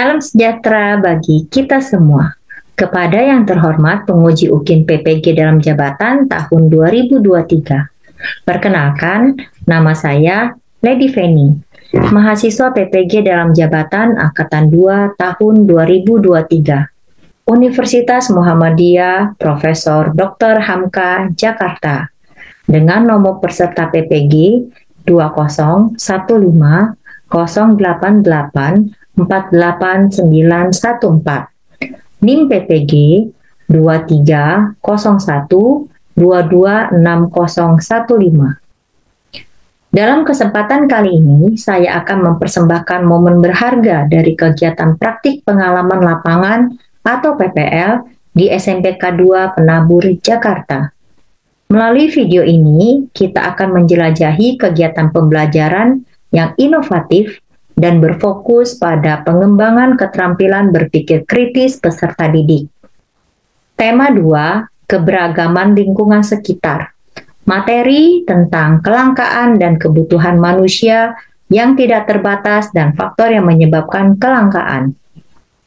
Salam sejahtera bagi kita semua. Kepada yang terhormat penguji UKIN PPG dalam jabatan tahun 2023. Perkenalkan, nama saya Lady Feni, mahasiswa PPG dalam jabatan Angkatan 2 tahun 2023. Universitas Muhammadiyah Profesor Dr. Hamka, Jakarta. Dengan nomor peserta PPG 2001088489914. NIM PPG 2301226015. Dalam kesempatan kali ini, saya akan mempersembahkan momen berharga dari kegiatan praktik pengalaman lapangan atau PPL di SMPK 2 Penabur, Jakarta. Melalui video ini, kita akan menjelajahi kegiatan pembelajaran yang inovatif dan berfokus pada pengembangan keterampilan berpikir kritis peserta didik. Tema 2, keberagaman lingkungan sekitar. Materi tentang kelangkaan dan kebutuhan manusia yang tidak terbatas dan faktor yang menyebabkan kelangkaan.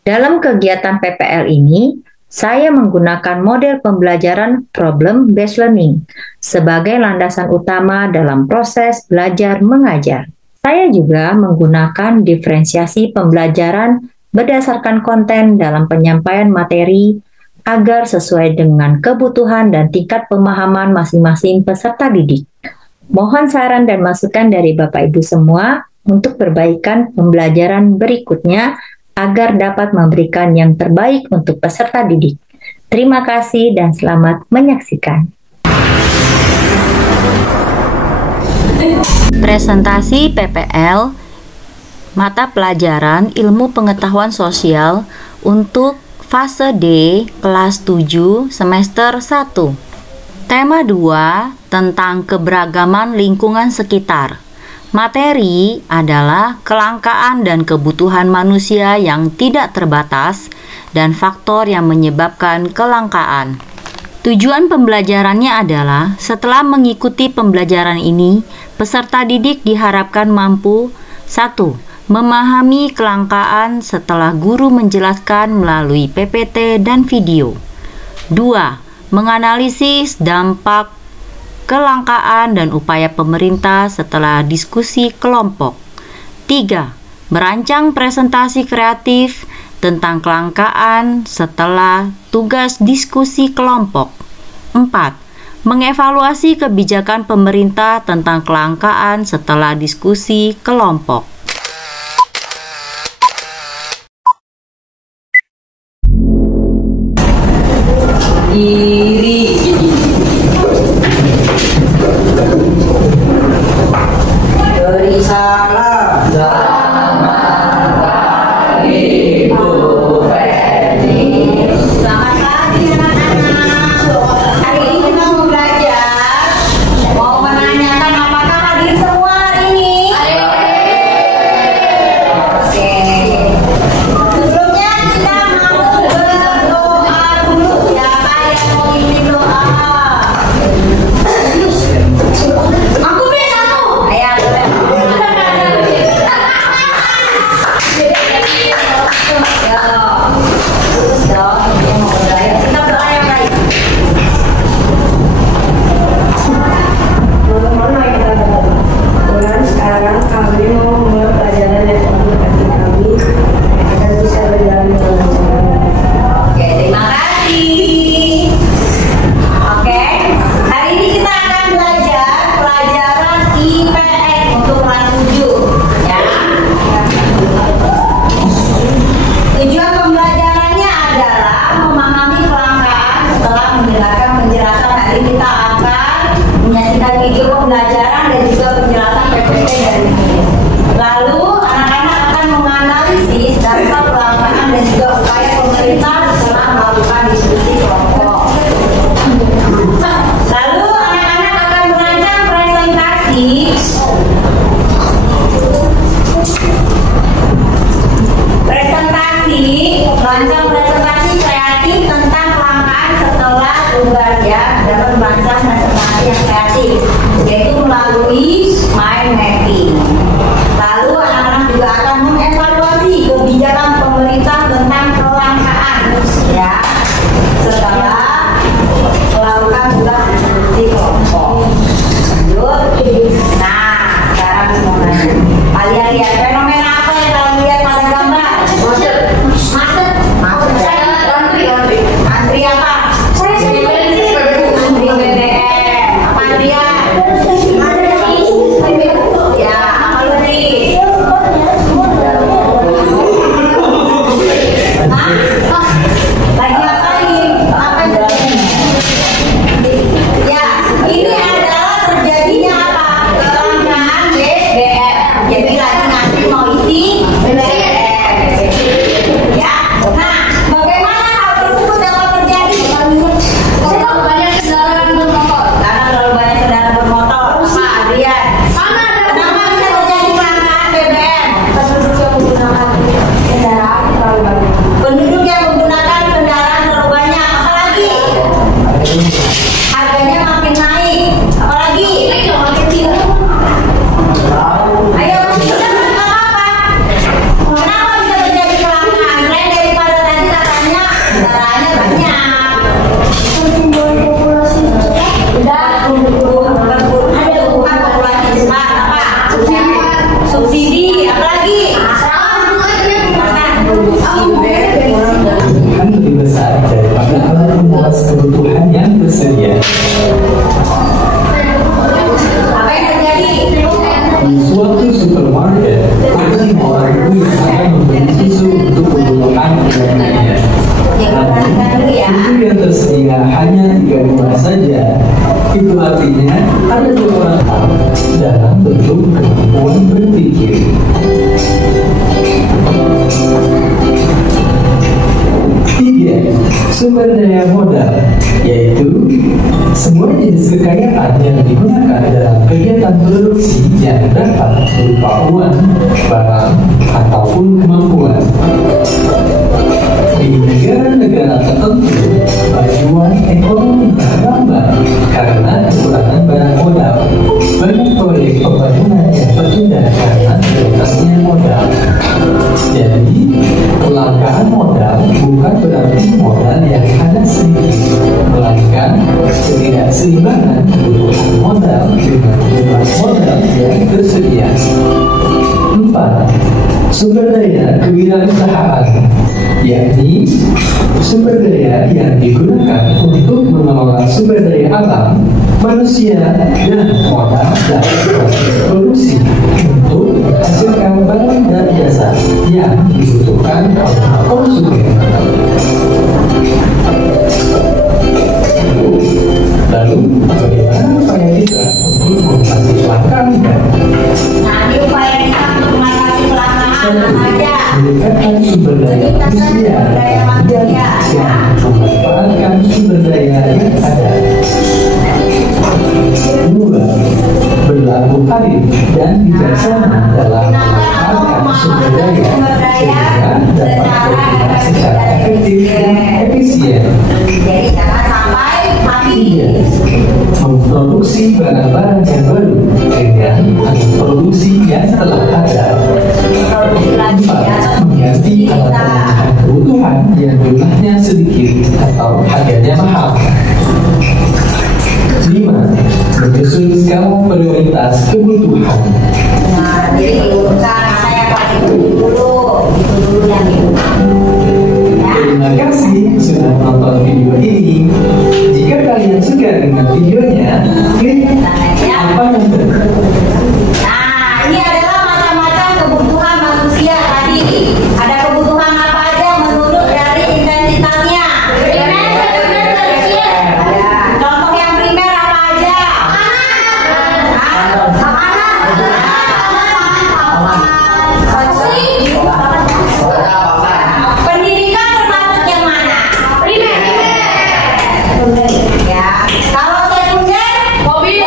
Dalam kegiatan PPL ini, saya menggunakan model pembelajaran problem-based learning sebagai landasan utama dalam proses belajar mengajar. Saya juga menggunakan diferensiasi pembelajaran berdasarkan konten dalam penyampaian materi agar sesuai dengan kebutuhan dan tingkat pemahaman masing-masing peserta didik. Mohon saran dan masukan dari Bapak Ibu semua untuk perbaikan pembelajaran berikutnya agar dapat memberikan yang terbaik untuk peserta didik. Terima kasih dan selamat menyaksikan. Presentasi PPL Mata Pelajaran Ilmu Pengetahuan Sosial untuk fase D kelas 7 semester 1. Tema 2 tentang keberagaman lingkungan sekitar. Materi adalah kelangkaan dan kebutuhan manusia yang tidak terbatas dan faktor yang menyebabkan kelangkaan. Tujuan pembelajarannya adalah setelah mengikuti pembelajaran ini, peserta didik diharapkan mampu 1. Memahami kelangkaan setelah guru menjelaskan melalui PPT dan video. 2. Menganalisis dampak kelangkaan dan upaya pemerintah setelah diskusi kelompok. 3. Merancang presentasi kreatif tentang kelangkaan setelah tugas diskusi kelompok. 4. Mengevaluasi kebijakan pemerintah tentang kelangkaan setelah diskusi kelompok. Beri salam. Selamat pagi, Bu Feni. Selamat pagi anak-anak. Hari ini kita mau belajar. Mau menanyakan apakah hadir semua hari ini? Oke. Sebelumnya kita mau berdoa dulu. Siapa yang mau pimpin doa? Aku bisa tuh. Ayo, boleh. Terus dong, yang mau belajar. Kita berdoa yang baik. Tuhan, sekarang kami mau memulai pelajaran yang penuh hati kami agar bisa berjalan dengan lancar. Oke, terima kasih. Oke, hari ini kita akan belajar pelajaran IPS untuk kelas 7 ya. Tujuan pembelajarannya adalah memahami kelangkaan setelah mendengarkan penjelasan. Nanti kita akan menyaksikan video pembelajaran dan juga penjelasan PPT dari ini. Lalu anak-anak akan menganalisis dampak kelangkaan dan juga upaya pemerintah setelah melakukan diskusi kelompok. Lalu anak-anak akan merancang presentasi merancang presentasi kreatif tentang kelangkaan setelah tugas ya. Dapat merancang presentasi yang kreatif yaitu melalui mind mapping. Lalu anak-anak juga akan mengevaluasi kebijakan pemerintah Lagi apa ini? Apa yang terjadi? Ya, ini adalah terjadinya apa? Kelangkaan BBM. Jadi lagi nanti mau isi BBM. Ya, nah bagaimana hal tersebut dapat terjadi? Karena terlalu banyak kendaraan bermotor. Pak Adrian, kenapa bisa terjadi kelangkaan BBM? Penduduk yang menggunakan kendaraan terlalu banyak, apalagi harganya makin naik, apalagi ayo masih tidak apa-apa. Kenapa bisa terjadi kelangkaan? Selain daripada tadi katanya kendaraannya banyak, ada bukan populasi cepat, apa? Subsidi, apalagi? Kebutuhan lebih besar daripada alat memuas kebutuhan yang tersedia. Apa yang terjadi? Di suatu supermarket, ada 5.000 yang akan membeli susu untuk kebutuhan keluarganya. Namun, susu yang tersedia hanya 3 buah saja. Itu artinya ada 2 orang dalam bentuk kemampuan berpikir. Tiga, sumber daya modal, yaitu semua jenis kekayaan yang digunakan dalam kegiatan produksi yang dapat berupa uang, barang, ataupun kemampuan. Di negara-negara tertentu, kemajuan ekonomi berlambat karena kekurangan barang modal. Banyak proyek pembangunan yang tertunda karena terbatasnya modal. Jadi, kelangkaan modal bukan berarti modal yang ada sedikit, melainkan ketidakseimbangan kebutuhan modal dengan jumlah modal yang tersedia. 4. Sumber daya kewirausahaan, yakni sumber daya yang digunakan untuk mengelola sumber daya alam, manusia, dan modal dalam proses produksi untuk menghasilkan barang dan jasa yang dibutuhkan oleh konsumen. Lalu, bagaimana upaya kita untuk mengatasi kelangkaan? Nah, ini upaya kita untuk mengatasi kelangkaan aja. Meningkatkan sumber daya manusia dan memanfaatkan sumber daya yang ada. 2. Berlaku arif dan bijaksana dalam memanfaatkan sumber daya sehingga dapat berguna secara efektif dan efisien. Jadi jangan sampai mati. 3. Memproduksi barang-barang yang baru dengan produksi yang telah ada. 4. Mengganti alat kebutuhan yang jumlahnya sedikit atau harganya mahal. 5. Menyusun skala prioritas kebutuhan. Nah, jadi diurutkan mana yang paling dulu, itu dulu yang diurutkan. Ya. Terima kasih sudah menonton video ini. Jika kalian suka dengan videonya, klik apa yang Nah, ini adalah macam-macam kebutuhan manusia tadi. Ada kebutuhan apa aja menurut dari intensitasnya? Contoh yang primer apa aja? Pendidikan termasuk yang mana? Primer. Ya. Kalau sekunder? Mobil.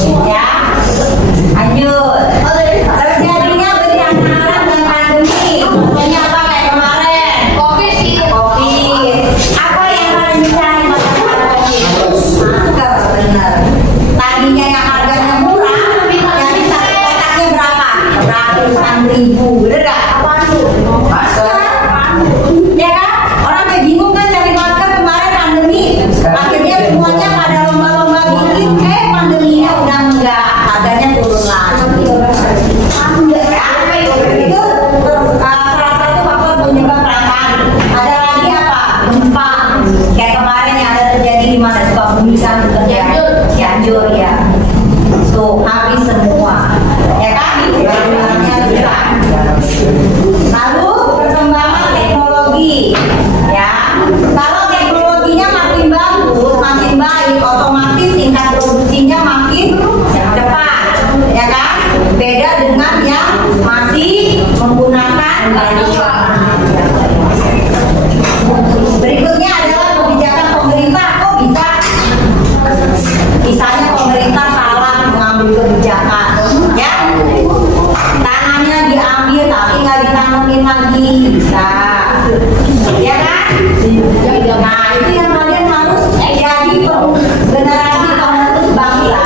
Ya, lanjut. Terjadinya bencana alam dan pandemi. Contohnya apa kayak kemarin? Covid. Apa yang kalian dicari masker, benar. Tadinya yang harganya murah, jadi satu kotaknya berapa? Ratusan ribu, bener gak? Apaan tuh? Masker. Ya kan? Orang kayak bingung kan cari masker kemarin pandemi. Akhirnya semuanya pada lomba-lomba bikin. Pandeminya udah enggak, harganya turun lagi. Itu salah satu faktor penyebab kelangkaan. Ada lagi apa? Gempa. Kayak kemarin yang ada terjadi di mana suka bisa Cianjur ya. Tuh habis semua. Ya kan? Barang-barangnya rusak. Lalu perkembangan teknologi. Ya. Kalau teknologinya makin bagus, makin baik, otomatis tingkat produksinya makin cepat, ya kan? Beda dengan yang masih menggunakan tradisional. Berikutnya adalah kebijakan pemerintah. Kok bisa? Misalnya pemerintah salah mengambil kebijakan, ya? Tanahnya diambil tapi nggak ditanemin lagi, bisa, ya kan? Nah itu yang kalian harus jadi generasi penerus bangsa.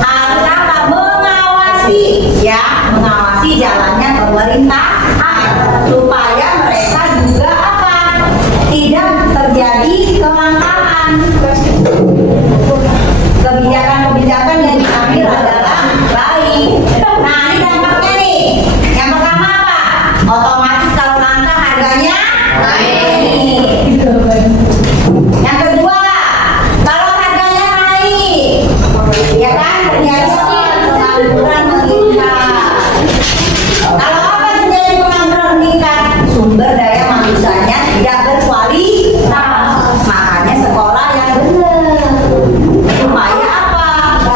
Harus apa? Mengawasi, ya, mengawasi jalannya pemerintahan supaya mereka juga apa? Tidak terjadi kelangkaan. Kebijakan-kebijakan yang diambil adalah baik. Nah ini dampaknya nih. Yang pertama apa? Otomatis kalau langka harganya naik. Yang kedua, kalau harganya naik, ya kan terjadi pengangguran meningkat. Kalau apa terjadi pengangguran meningkat? Sumber daya manusianya tidak berkualitas. Makanya sekolah yang benar. Supaya apa?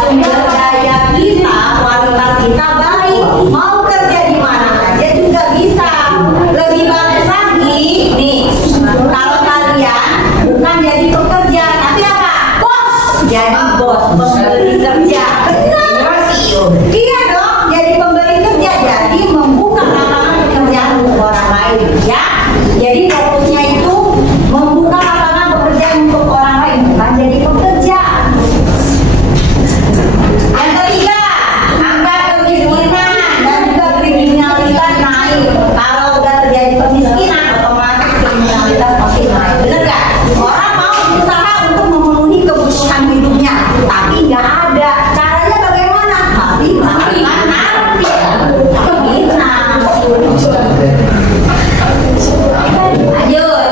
Sumber daya kita, kualitas kita baik. Mau kerja di mana aja juga bisa. Lebih bagus lagi nih. Kalau kalian bukan jadi pekerja, tapi apa? Bos. Jadi bos, pemberi kerja. Benar. Iya dong, jadi pemberi kerja. Jadi membuka lapangan pekerjaan untuk orang lain, ya. Jadi fokusnya itu membuka lapangan pekerjaan untuk orang lain, bukan jadi pekerja. Yang ketiga, angka kemiskinan dan juga kriminalitas naik. Kalau udah terjadi kemiskinan, otomatis kriminalitas pasti naik. Bener gak? Orang mau berusaha untuk memenuhi kebutuhan hidupnya, tapi nggak ada. Caranya bagaimana? Pasti melakukan nanti. Lanjut.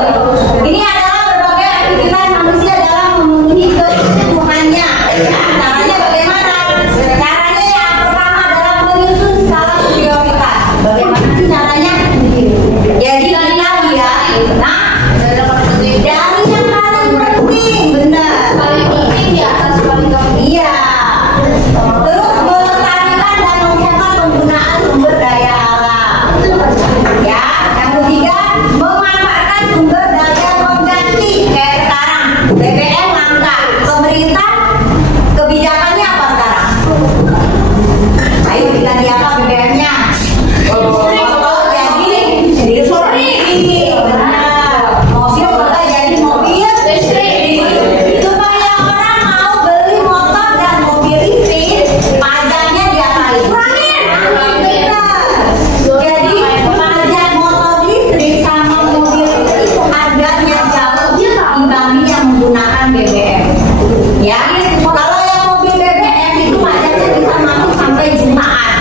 Ini adalah berbagai aktivitas manusia dalam memenuhi kebutuhannya. Ya, caranya bagaimana? Caranya yang pertama adalah menyusun skala prioritas. Bagaimana sih caranya? Jadi lihat ya. Nah, dari yang paling penting, benar. Paling penting di atas paling penting. Iya. Terus melestarikan dan menjaga penggunaan sumber daya alam. Ya, yang ketiga memanfaatkan sumber daya pengganti kayak sekarang BBM langka. Pemerintah kebijakannya apa sekarang? Ayo diganti apa BBM-nya? Motor jadi listrik. Benar. Mobil bakal jadi mobil listrik. Supaya orang mau beli motor dan mobil listrik, pajaknya diapain? Kurangin. Benar. Jadi pajak motor listrik sama mobil listrik itu harganya jauh dibanding yang menggunakan BBM. Ya, kalau yang mobil BBM itu pajaknya bisa masuk sampai jutaan.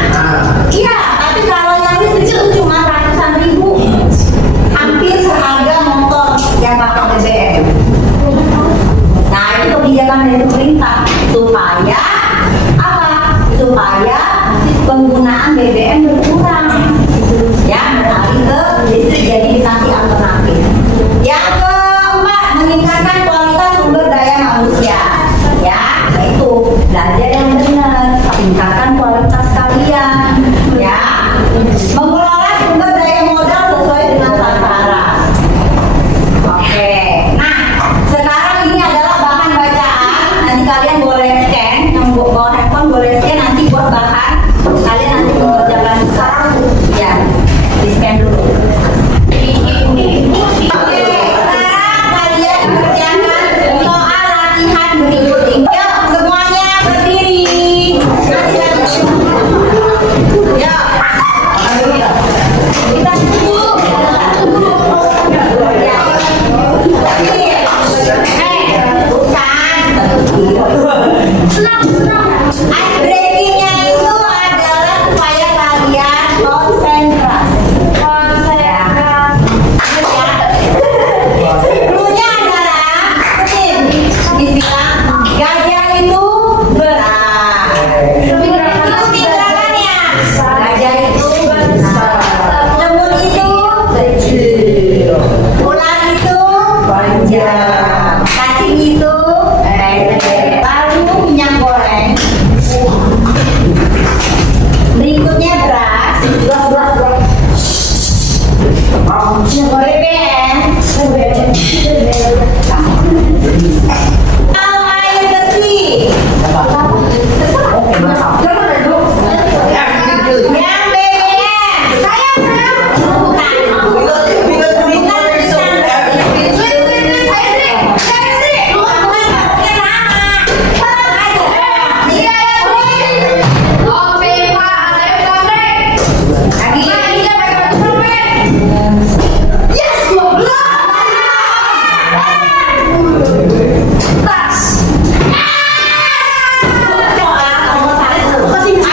Iya, tapi kalau yang listrik itu cuma ratusan ribu. Hampir seharga motor yang pakai BBM. Nah, itu kebijakan dari pemerintah supaya apa? Supaya penggunaan BBM berkurang. Ya, beralih ke listrik, jadi dikasih alternatif. Yang keempat, meningkatkan kualitas sumber daya manusia. Ya, itu belajar yang benar, tingkatkan kualitas kalian. Ya, mengelola sumber daya modal sesuai dengan sasaran. Oke, nah sekarang ini adalah bahan bacaan. Nanti kalian boleh scan Ice breakingnya itu adalah supaya kalian konsentrasi. Cluenya adalah dibilang gajah itu berat. Ikuti gerakannya. Gajah itu besar. Semut itu kecil. Ular itu panjang. Cacing itu pendek. Lalu minyak goreng. Berikutnya beras. BBM. Kalau air bersih. Yang BBM. Saya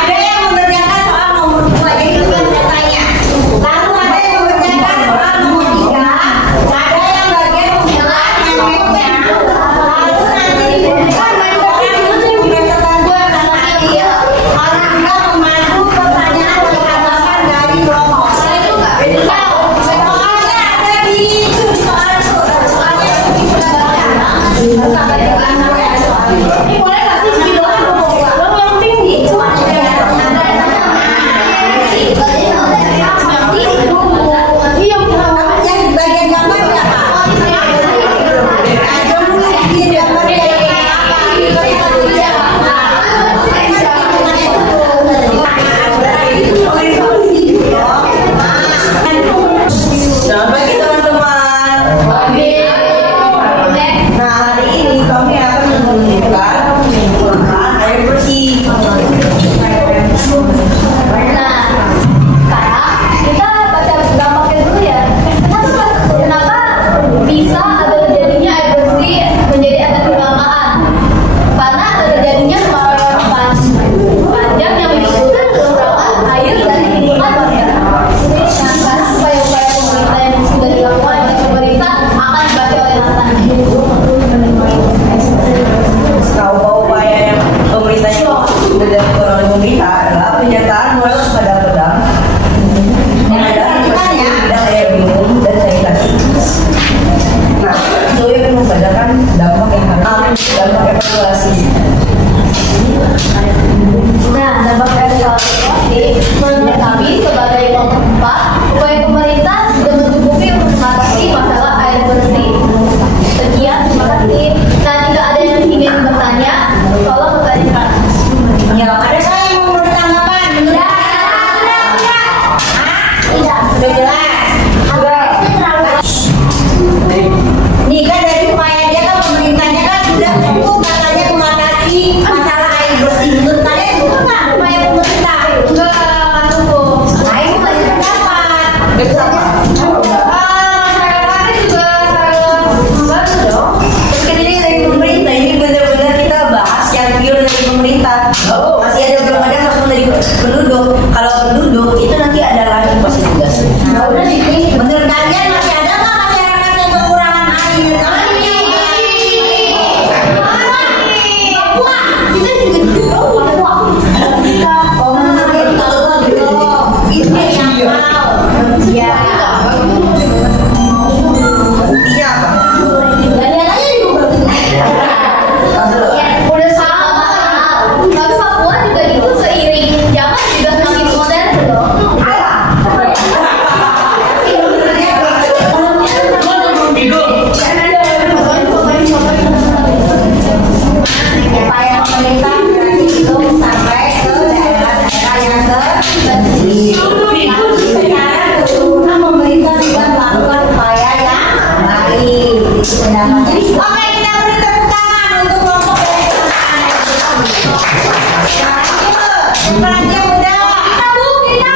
ada yang mengerjakan soal nomor 2, jadi itu kan saya tanya. Lalu ada yang mengerjakan soal nomor 3, ada yang bagian menjelaskan mapnya. Lalu nanti dibutuhkan peserta dua sama Adil. Orang juga memandu pertanyaan pertanyaan dari kelompok. Soalnya ada di soalnya di ini boleh nggak sih gitu yang tinggi yang bagian gambar siapa? Ayo dulu di gambar Selamat pagi teman-teman. Nah, hari ini kami akan menunjukkan air bersih. Nah, sekarang kita baca gampangnya dulu ya. Kenapa bisa ada terjadinya air bersih menjadi ada kegelapan? Karena ada terjadinya kemarahan panjang yang menimbulkan kekurangan air dan lingkungan masyarakat. Nah, sekarang upaya-upaya pemerintah yang sudah dilakukan oleh pemerintah akan dibaca oleh Nathan. Tahu upaya yang pemerintahnya sudah dilakukan oleh pemerintah adalah penyertaan modal pada pedang, pengadaan mesin bidang air minum dan sanitasi. Nah, itu yang membacakan dampak yang harus dampak evaluasi. Nah, dampak evaluasi menurut kami sebagai kelompok 4, upaya pemerintah sudah mencukupi untuk mengatasi masalah air bersih. Sekian, terima kasih. Nah, jika ada yang ingin bertanya, tolong bertanyakan. Ya, ada saya yang mau bertanggapan? Tidak. Sudah jelas. Nih kan dari upaya dia kan pemerintahnya kan sudah cukup katanya mengatasi masalah air bersih. Menurut kalian cukup nggak upaya pemerintah? Enggak cukup. Nah, itu masih terdapat. Masyarakatnya juga sangat membantu dong. Terus kan ini dari pemerintah, ini benar-benar kita bahas yang pure dari pemerintah. Masih ada belum ada langsung dari penduduk. Kalau penduduk itu nanti ada lagi pasti tugas. Nah, udah nih. Menurut kalian masih ada nggak masyarakat yang kekurangan air? Buktinya apa? Udah sama. Tapi Papua juga itu seiring zaman juga semakin modern dong. Upaya pemerintah berarti itu sampai ke daerah-daerah yang terpencil. Tapi secara keseluruhan pemerintah juga melakukan upaya yang baik. Pendapatnya. Oke, kita beri tepuk tangan untuk kelompok dari pertanian. Perhatian udah. Kita bu, kita.